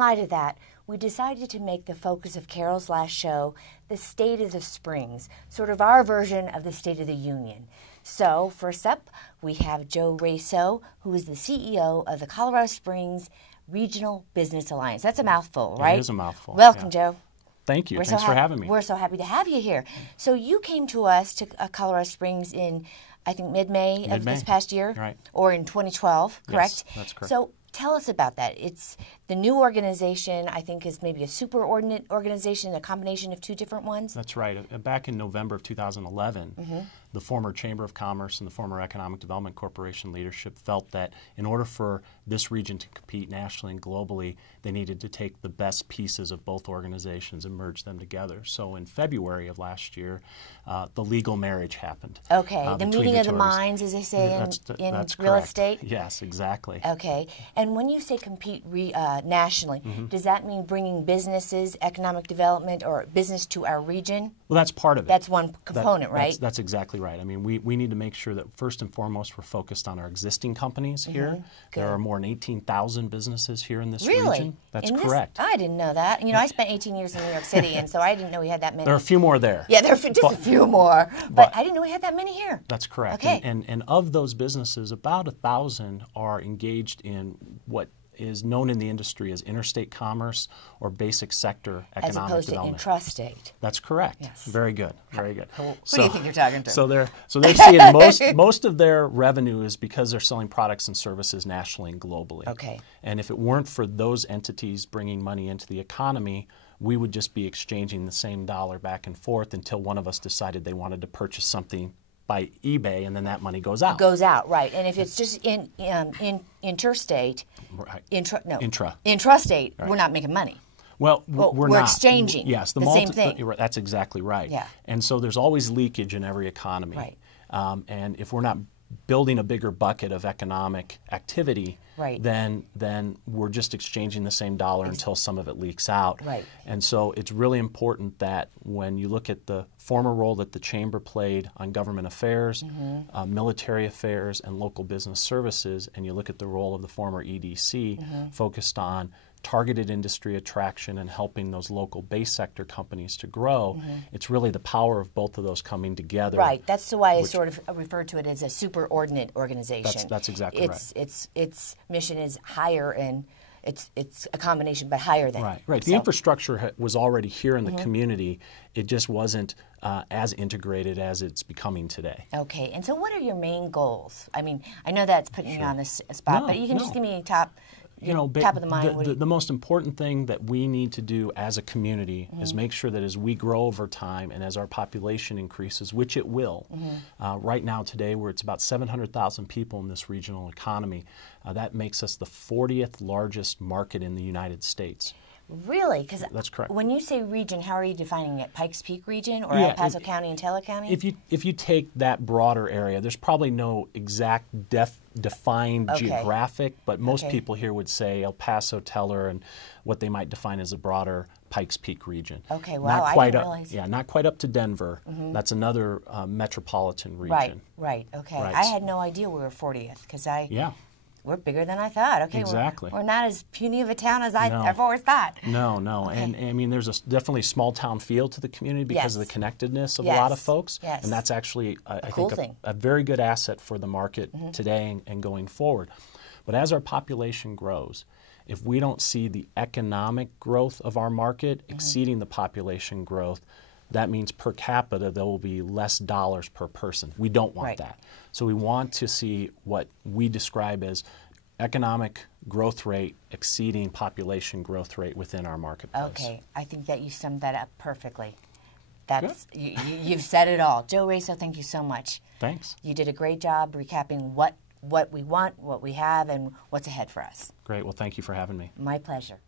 light of that, we decided to make the focus of Carol's last show the State of the Springs, sort of our version of the State of the Union. So, first up, we have Joe Raso, who is the CEO of the Colorado Springs Regional Business Alliance. That's a mouthful, right? It is a mouthful. Welcome, yeah. Joe. Thank you. Thanks for having me. We're so happy to have you here. So you came to us to Colorado Springs in, I think, mid-May of this past year? Right. Or in 2012, correct? Yes, that's correct. So tell us about that. It's the new organization, I think, is maybe a superordinate organization, a combination of two different ones? That's right. Back in November of 2011, the former Chamber of Commerce and the former Economic Development Corporation leadership felt that in order for this region to compete nationally and globally, they needed to take the best pieces of both organizations and merge them together. So in February of last year, the legal marriage happened. Okay, the meeting of the minds, as they say in real estate? Yes, exactly. Okay, and when you say compete nationally, does that mean bringing businesses, economic development, or business to our region? Well, that's part of it. That's one component, right? That's exactly right. I mean, we need to make sure that first and foremost we're focused on our existing companies here. There are more than 18,000 businesses here in this region. That's correct. I didn't know that. You know, I spent 18 years in New York City, and so I didn't know we had that many. There are a few more there. Yeah, there are just a few more. But I didn't know we had that many here. That's correct. Okay. And of those businesses, about 1,000 are engaged in what is known in the industry as interstate commerce or basic sector economic development. As opposed to intrastate. That's correct. Yes. Very good. Very good. Who do you think you're talking to? So they're seeing most of their revenue is because they're selling products and services nationally and globally. Okay. And if it weren't for those entities bringing money into the economy, we would just be exchanging the same dollar back and forth until one of us decided they wanted to purchase something by eBay, and then that money goes out. Goes out, right. And if it's just interstate, right. intrastate, right. We're not making money. Well, we're not. Exchanging yes, the same thing. That's exactly right. Yeah. And so there's always leakage in every economy. Right. And if we're not building a bigger bucket of economic activity, right. then we're just exchanging the same dollar until some of it leaks out. Right. And so it's really important that when you look at the former role that the Chamber played on government affairs, military affairs, and local business services, and you look at the role of the former EDC focused on targeted industry attraction and helping those local base sector companies to grow, it's really the power of both of those coming together. Right. That's why I sort of refer to it as a superordinate organization. That's exactly right. Its mission is higher, and it's a combination, but higher than. Right. Right. The infrastructure was already here in the community. It just wasn't as integrated as it's becoming today. Okay. And so what are your main goals? I mean, I know that's putting you on this spot, but you can just give me top of the mind. The most important thing that we need to do as a community is make sure that as we grow over time and as our population increases, which it will, right now today it's about 700,000 people in this regional economy. That makes us the 40th largest market in the United States. Really? Because that's correct. When you say region, how are you defining it? Pikes Peak region or El Paso County and Teller County? If you take that broader area, there's probably no exact defined geographic, but most people here would say El Paso, Teller, and what they might define as a broader Pikes Peak region. Okay, wow, I didn't realize. Yeah, not quite up to Denver. That's another metropolitan region. Right, okay. Right. I had no idea we were 40th because we're bigger than I thought. Okay, exactly. We're not as puny of a town as I've always thought. No. Okay. And I mean, there's definitely a small town feel to the community because of the connectedness of a lot of folks. Yes. And that's actually, I think, thing. a very good asset for the market today and going forward. But as our population grows, if we don't see the economic growth of our market exceeding the population growth, that means per capita there will be less dollars per person. We don't want that. So we want to see what we describe as economic growth rate exceeding population growth rate within our marketplace. Okay, I think that you summed that up perfectly. That's you've said it all. Joe Raso, thank you so much. Thanks. You did a great job recapping what we want, what we have, and what's ahead for us. Great. Well, thank you for having me. My pleasure.